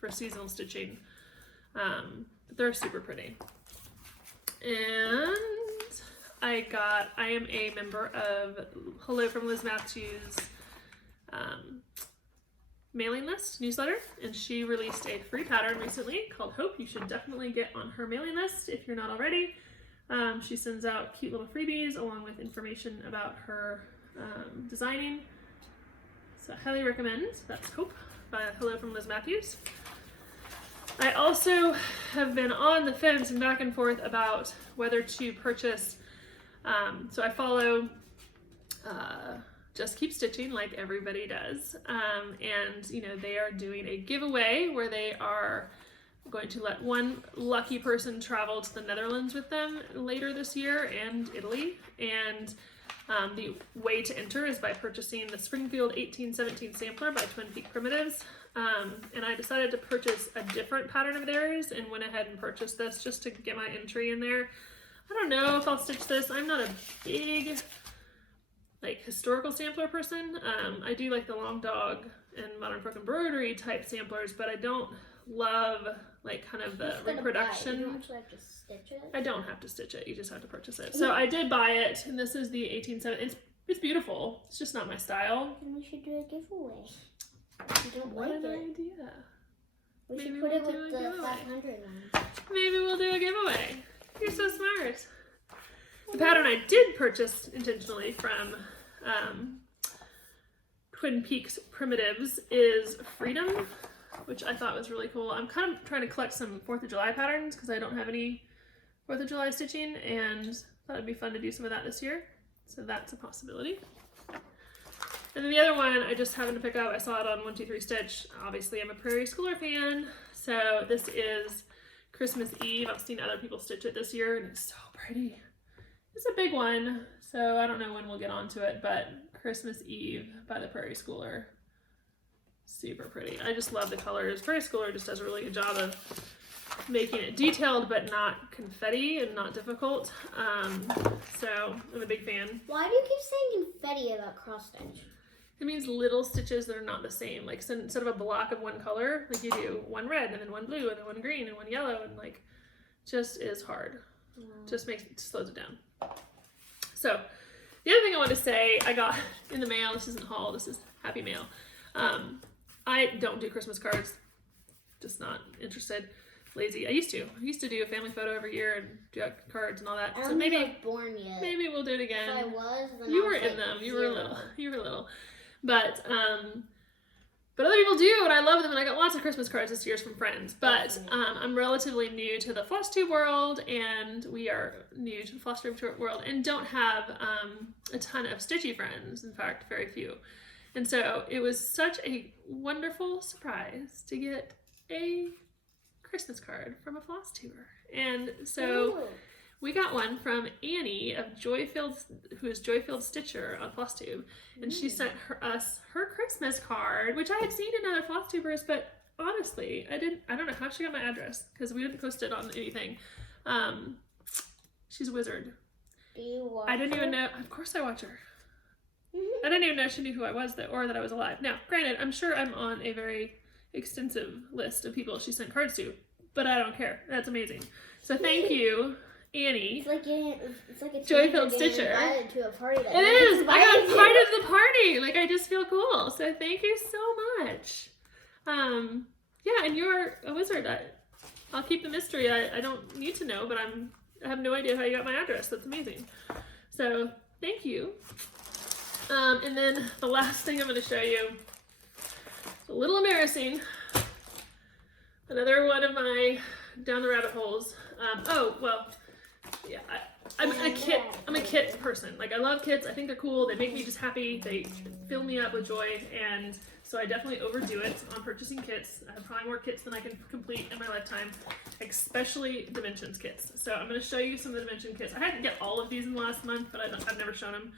for seasonal stitching. But they're super pretty. And I am a member of Hello from Liz Matthews mailing list newsletter, and she released a free pattern recently called Hope. You should definitely get on her mailing list if you're not already. She sends out cute little freebies along with information about her designing. So I highly recommend. That's Hope by Hello from Liz Matthews. I also have been on the fence and back and forth about whether to purchase, so I follow Just Keep Stitching like everybody does, and you know, they are doing a giveaway where they are going to let one lucky person travel to the Netherlands with them later this year, and Italy, and the way to enter is by purchasing the Springfield 1817 sampler by Twin Peak Primitives. And I decided to purchase a different pattern of theirs and went ahead and purchased this just to get my entry in there. I don't know if I'll stitch this. I'm not a big like historical sampler person. I do like the Long Dog and Modern Folk Embroidery type samplers, but I don't love like kind of the reproduction. You don't actually have to stitch it? I don't have to stitch it. You just have to purchase it. So I did buy it, and this is the 1870. It's beautiful. It's just not my style. Then we should do a giveaway. You don't What like an it. idea. We Maybe should put we'll it do with a the giveaway. 500 one. Maybe we'll do a giveaway. You're so smart. The pattern I did purchase intentionally from Twin Peaks Primitives is Freedom, which I thought was really cool. I'm kind of trying to collect some 4th of July patterns because I don't have any 4th of July stitching, and thought it'd be fun to do some of that this year. So that's a possibility. And then the other one I just happened to pick up, I saw it on 123 Stitch. Obviously I'm a Prairie Schooler fan, so this is Christmas Eve. I've seen other people stitch it this year, and it's so pretty. It's a big one, so I don't know when we'll get onto it, but Christmas Eve by the Prairie Schooler. Super pretty. I just love the colors. Prairie Schooler just does a really good job of making it detailed but not confetti and not difficult. So I'm a big fan. Why do you keep saying confetti about cross stitch? It means little stitches that are not the same. Like, so instead of a block of one color, like you do one red and then one blue and then one green and one yellow, and like just is hard. Just slows it down. So the other thing I want to say, I got in the mail, this isn't haul, this is happy mail. I don't do Christmas cards, just not interested. Lazy. I used to do a family photo every year and do cards and all that. I So don't think I maybe was born yet. maybe we'll do it again. If I was, then You I were was in like them. You 0. were little. You were little. But other people do, and I love them, and I got lots of Christmas cards this year from friends. But I'm relatively new to the Flosstube world, and we are new to the Flosstube world, and don't have a ton of stitchy friends. In fact, very few. And so it was such a wonderful surprise to get a Christmas card from a Flosstuber. And so we got one from Annie of Joyfield, who is Joyfield Stitcher on Flosstube, and she sent us her Christmas card, which I had seen in other Flosstubers, but honestly, I don't know how she got my address because we didn't post it on anything. She's a wizard. Do you watch I didn't even know. Of course, I watch her. I didn't even know she knew who I was, or that I was alive. Now, granted, I'm sure I'm on a very extensive list of people she sent cards to, but I don't care. That's amazing. So thank you, Annie. It's like a Joyfield Stitcher. Invited to a party that It is. I got part of the party. Like, I just feel cool. So thank you so much. Yeah, and you're a wizard. I'll keep the mystery. I don't need to know, but I have no idea how you got my address. That's amazing. So thank you. And then the last thing I'm going to show you, a little embarrassing. Another one of my down the rabbit holes. Yeah, I'm a kit person. Like, I love kits. I think they're cool. They make me just happy. They fill me up with joy, and so I definitely overdo it on purchasing kits. I have probably more kits than I can complete in my lifetime, especially Dimensions kits. So I'm going to show you some of the Dimension kits. I had to get all of these in the last month, but I've never shown them.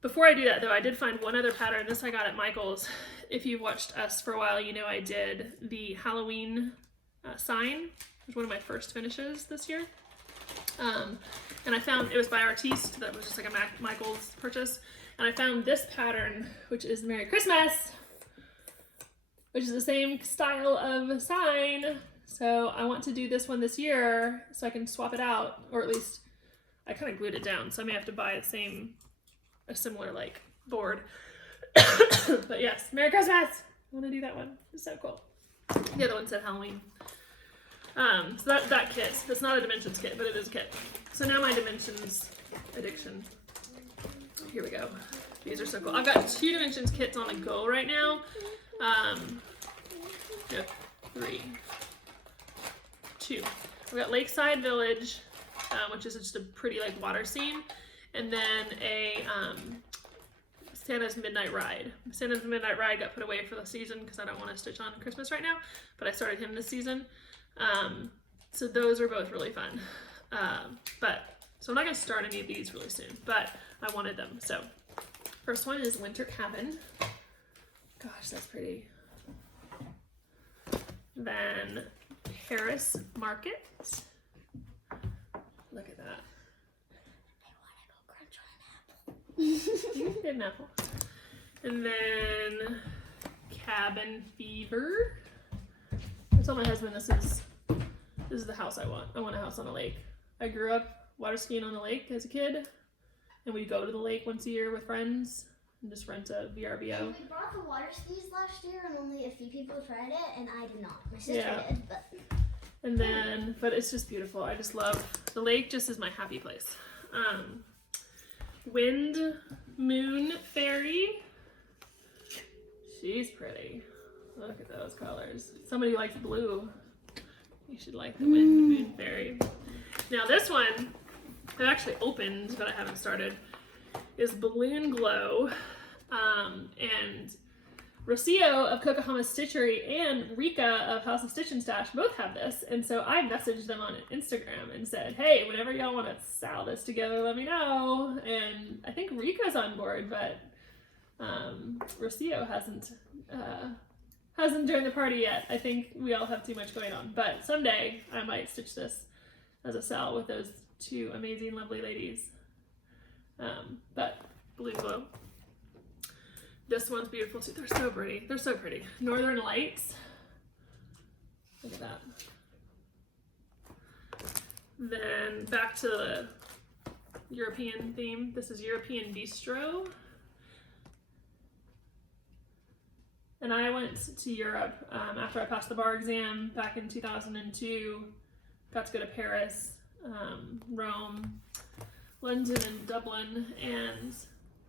Before I do that, though, I did find one other pattern. This I got at Michael's. If you've watched us for a while, you know I did the Halloween sign. It was one of my first finishes this year. And I found, it was by Artiste, that was just like a Michael's purchase. And I found this pattern, which is Merry Christmas, which is the same style of sign. So I want to do this one this year so I can swap it out, or at least I kind of glued it down. So I may have to buy a similar like board. But yes, Merry Christmas! I want to do that one. It's so cool. The other one said Halloween. So that kit, it's not a Dimensions kit, but it is a kit. So now my Dimensions addiction. Here we go. These are so cool. I've got 2 Dimensions kits on the go right now. Yep, 3. 2. We've got Lakeside Village, which is just a pretty like water scene, and then a Santa's Midnight Ride. Santa's Midnight Ride got put away for the season because I don't want to stitch on Christmas right now, but I started him this season. So those are both really fun. So I'm not going to start any of these really soon, but I wanted them. So first one is Winter Cabin. Gosh, that's pretty. Then Paris Market. Look at that. An apple. And then Cabin Fever. I told my husband this is the house I want. I want a house on a lake. I grew up water skiing on the lake as a kid, and we'd go to the lake once a year with friends and just rent a VRBO. We brought the water skis last year, and only a few people tried it, and I did not. My sister did, but. And then, but it's just beautiful. I just love the lake. Just is my happy place. Wind Moon Fairy. She's pretty. Look at those colors. Somebody who likes blue, you should like the Wind Moon Fairy. Now this one, I've actually opened, but I haven't started, is Balloon Glow. And Rocio of Cocohama Stitchery and Rika of House of Stitch and Stash both have this. And so I messaged them on Instagram and said, hey, whenever y'all want to sell this together, let me know. And I think Rika's on board, but Rocio hasn't joined the party yet. I think we all have too much going on. But someday I might stitch this as a sal with those 2 amazing, lovely ladies. But Balloon Glow. This one's beautiful too. They're so pretty. They're so pretty. Northern Lights. Look at that. Then back to the European theme. This is European Bistro. And I went to Europe after I passed the bar exam back in 2002. Got to go to Paris, Rome, London, and Dublin, and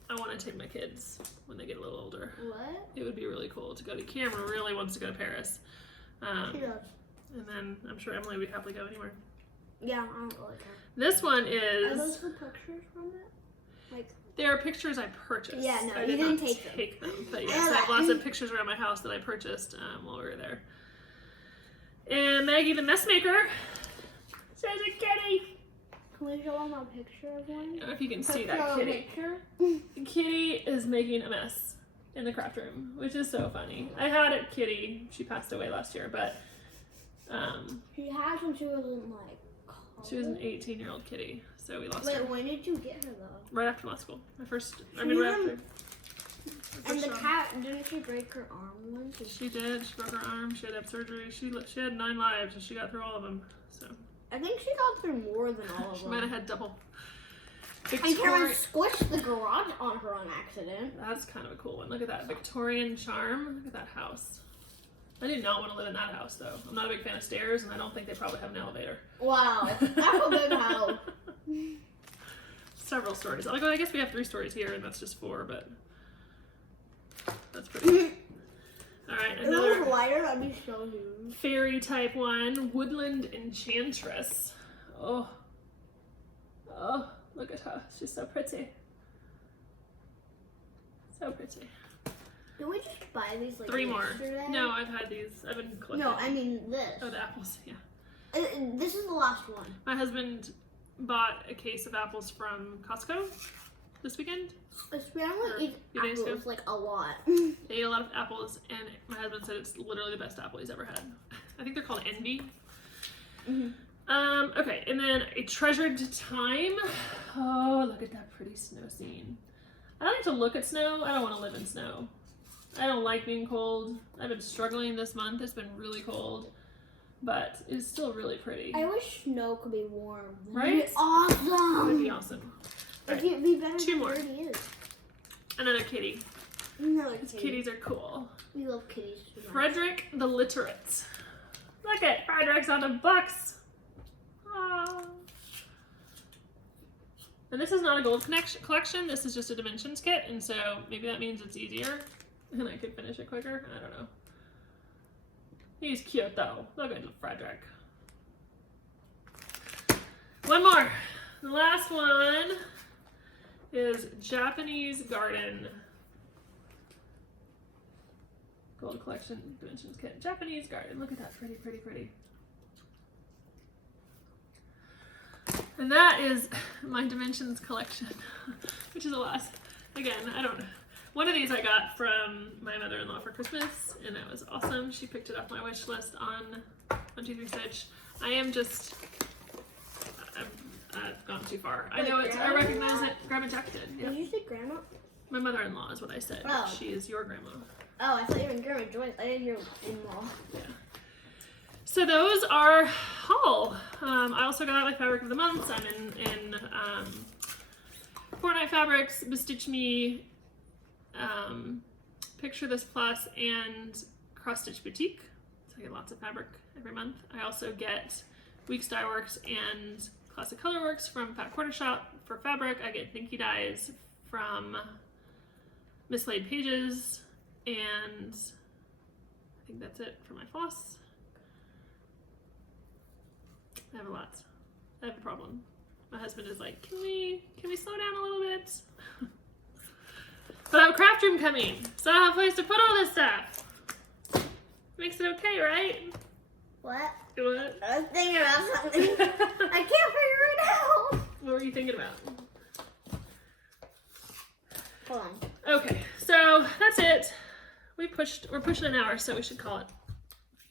I want to take my kids when they get a little older. What? It would be really cool to go to. Cameron really wants to go to Paris. And then I'm sure Emily would happily go anywhere. Yeah, I don't really care. This one is. Are those the pictures from it? Like They're pictures I purchased. Yeah, no, I you did not didn't take them. But yes, I have lots of pictures around my house that I purchased while we were there. And Maggie the messmaker says a kitty. Can we show them a picture of one? I don't know if you can see that kitty. The kitty is making a mess in the craft room, which is so funny. I had a kitty. She passed away last year, but she had when she was in like college. She was an 18-year-old kitty, so we lost her. Wait, when did you get her though? Right after law school. Right after. And the cat, didn't she break her arm once? She did. She broke her arm. She had to have surgery. She had 9 lives, and she got through all of them. So I think she got through more than all of them. She might have had double. And Karen squished the garage on her on accident. That's kind of a cool one. Look at that Victorian charm. Look at that house. I do not want to live in that house, though. I'm not a big fan of stairs, and I don't think they probably have an elevator. Wow, that's a big house. Several stories. I guess we have 3 stories here, and that's just 4, but that's pretty. All right, another. If it was lighter, that'd be so huge. Fairy type one, Woodland Enchantress. Oh, look at her. She's so pretty. So pretty. Did we just buy these like 3 more. yesterday? No, I've had these. I've been collecting. No, I mean this. Oh, the apples. Yeah. This is the last one. My husband bought a case of apples from Costco this weekend. His family eats apples like a lot. They ate a lot of apples, and my husband said it's literally the best apple he's ever had. I think they're called Envy. Mm-hmm. Okay, and then a treasured time. Oh, look at that pretty snow scene. I like to look at snow. I don't want to live in snow. I don't like being cold. I've been struggling this month. It's been really cold, but it's still really pretty. I wish snow could be warm. Right? It'd be awesome. It'd be awesome. It'd be better 2 than more. it already is. Another kitty. Another Because kitty. kitties are cool. We love kitties too much. Frederick the Literate. Look at Frederick's on the books. Aww. And this is not a gold collection. This is just a dimensions kit, and so maybe that means it's easier, and I could finish it quicker. I don't know. He's cute though. Look at Frederick. One more. The last one is Japanese Garden. Gold collection dimensions kit. Japanese Garden. Look at that. Pretty, pretty, pretty. And that is my dimensions collection, which is a lot. Again, I don't know. One of these I got from my mother-in-law for Christmas, and it was awesome. She picked it off my wish list on 123 Stitch. I've gone too far. I know it's, I recognize it. Grandma Jack did. Yeah. Did you say grandma? My mother-in-law is what I said. Oh. She is your grandma. Oh, I thought you were Grandma Joyce. I didn't hear in-law. Yeah. So those are haul. I also got my fabric of the month. I'm in Fortnite Fabrics, Bestitch Me, Picture This Plus, and Cross Stitch Boutique. So I get lots of fabric every month. I also get Weeks Dye Works and Classic Color Works from Fat Quarter Shop for fabric. I get Thinky Dyes from Mislaid Pages, and I think that's it for my floss. I have a lot. I have a problem. My husband is like, can we slow down a little bit? But I have a craft room coming, so I have a place to put all this stuff. Makes it okay, right? What? What? I was thinking about something. I can't figure it out. What were you thinking about? Hold on. Okay, so that's it. We're pushing an hour, so we should call it.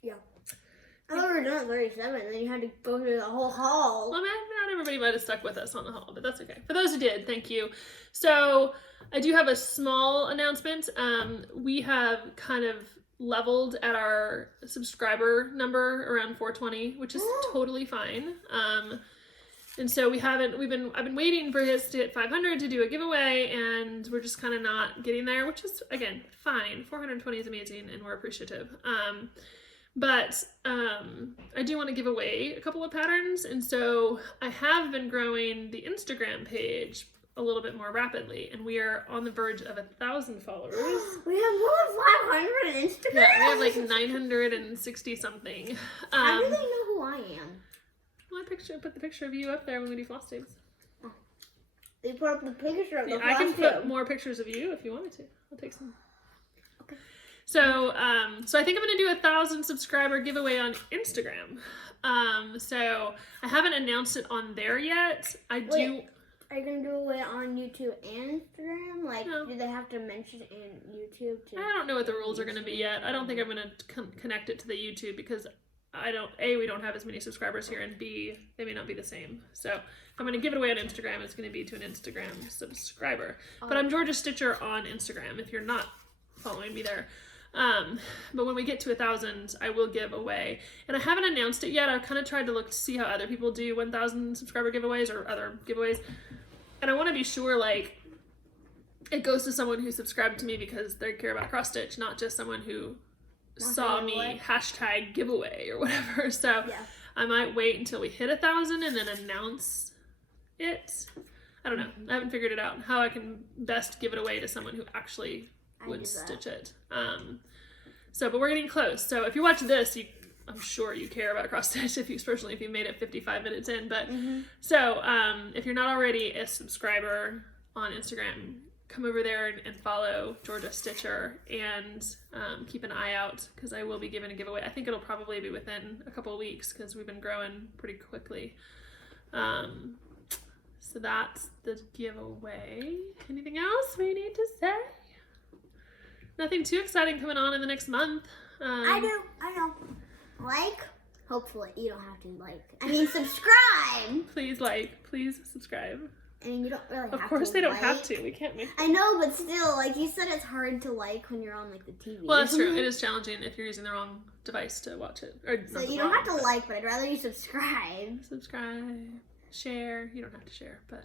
Yeah. I thought we were done at 37, and then you had to go through the whole haul. Well, not everybody might have stuck with us on the haul, but that's okay. For those who did, thank you. So I do have a small announcement. We have kind of leveled at our subscriber number around 420, which is totally fine. And so I've been waiting for us to hit 500 to do a giveaway, and we're just kind of not getting there, which is, again, fine. 420 is amazing, and we're appreciative. But I do want to give away a couple of patterns, and so I have been growing the Instagram page a little bit more rapidly, and we are on the verge of 1,000 followers. We have more than 500 on Instagram? Yeah, we have like 960 something. How do they know who I am? Well, I put the picture of you up there when we do floss tubes. They put up the picture of the I can Flosstube. put more pictures of you if you wanted to. I'll take some. Okay. So, so I think I'm gonna do a 1,000 subscriber giveaway on Instagram. So I haven't announced it on there yet. Are you gonna do it on YouTube and Instagram? Like, No. do they have to mention it in YouTube too? I don't know what the rules are gonna be yet. I don't think I'm gonna connect it to the YouTube because we don't have as many subscribers here, and B, they may not be the same. So if I'm going to give it away on Instagram, it's going to be to an Instagram subscriber. But I'm Georgia Stitcher on Instagram if you're not following me there. But when we get to 1,000, I will give away. And I haven't announced it yet. I've kind of tried to look to see how other people do 1,000 subscriber giveaways or other giveaways. And I want to be sure, like, it goes to someone who subscribed to me because they care about cross stitch, not just someone who saw me hashtag giveaway or whatever. So Yeah. I might wait until we hit 1,000 and then announce it. I don't know. I haven't figured it out how I can best give it away to someone who actually would stitch it. But we're getting close. So if you watch this, I'm sure you care about cross stitch, especially if you made it 55 minutes in. But so if you're not already a subscriber on Instagram, come over there and follow Georgia Stitcher and keep an eye out because I will be giving a giveaway. I think it'll probably be within a couple of weeks because we've been growing pretty quickly. So that's the giveaway. Anything else we need to say? Nothing too exciting coming on in the next month. I know. Like, hopefully you don't have to subscribe. Please subscribe. I mean, you don't really have to. Of course they don't have to. We can't make. I know, but still, like you said, it's hard to like when you're on like the TV. Well, that's true. It is challenging if you're using the wrong device to watch it. So you don't have to like, but I'd rather you subscribe. Subscribe, share. You don't have to share, but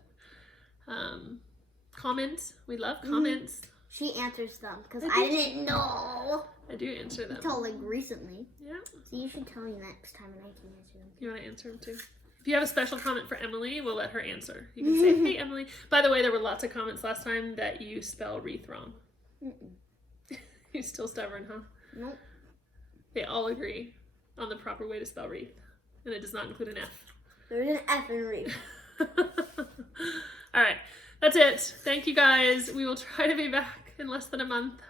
comments. We love comments. She answers them because I didn't know. I do answer them. Until like recently. Yeah. So you should tell me next time and I can answer them. You want to answer them too? If you have a special comment for Emily, we'll let her answer. You can say, "Hey, Emily." By the way, there were lots of comments last time that you spell wreath wrong. You're still stubborn, huh? Nope. They all agree on the proper way to spell wreath, and it does not include an F. There's an F in wreath. All right, that's it. Thank you guys. We will try to be back in less than a month.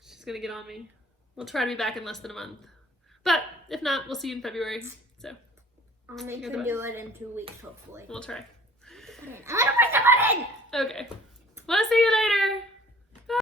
She's gonna get on me. We'll try to be back in less than a month. But if not, we'll see you in February. So I'll make her do it in 2 weeks, hopefully. We'll try. I'm gonna press the button! Okay. We'll see you later.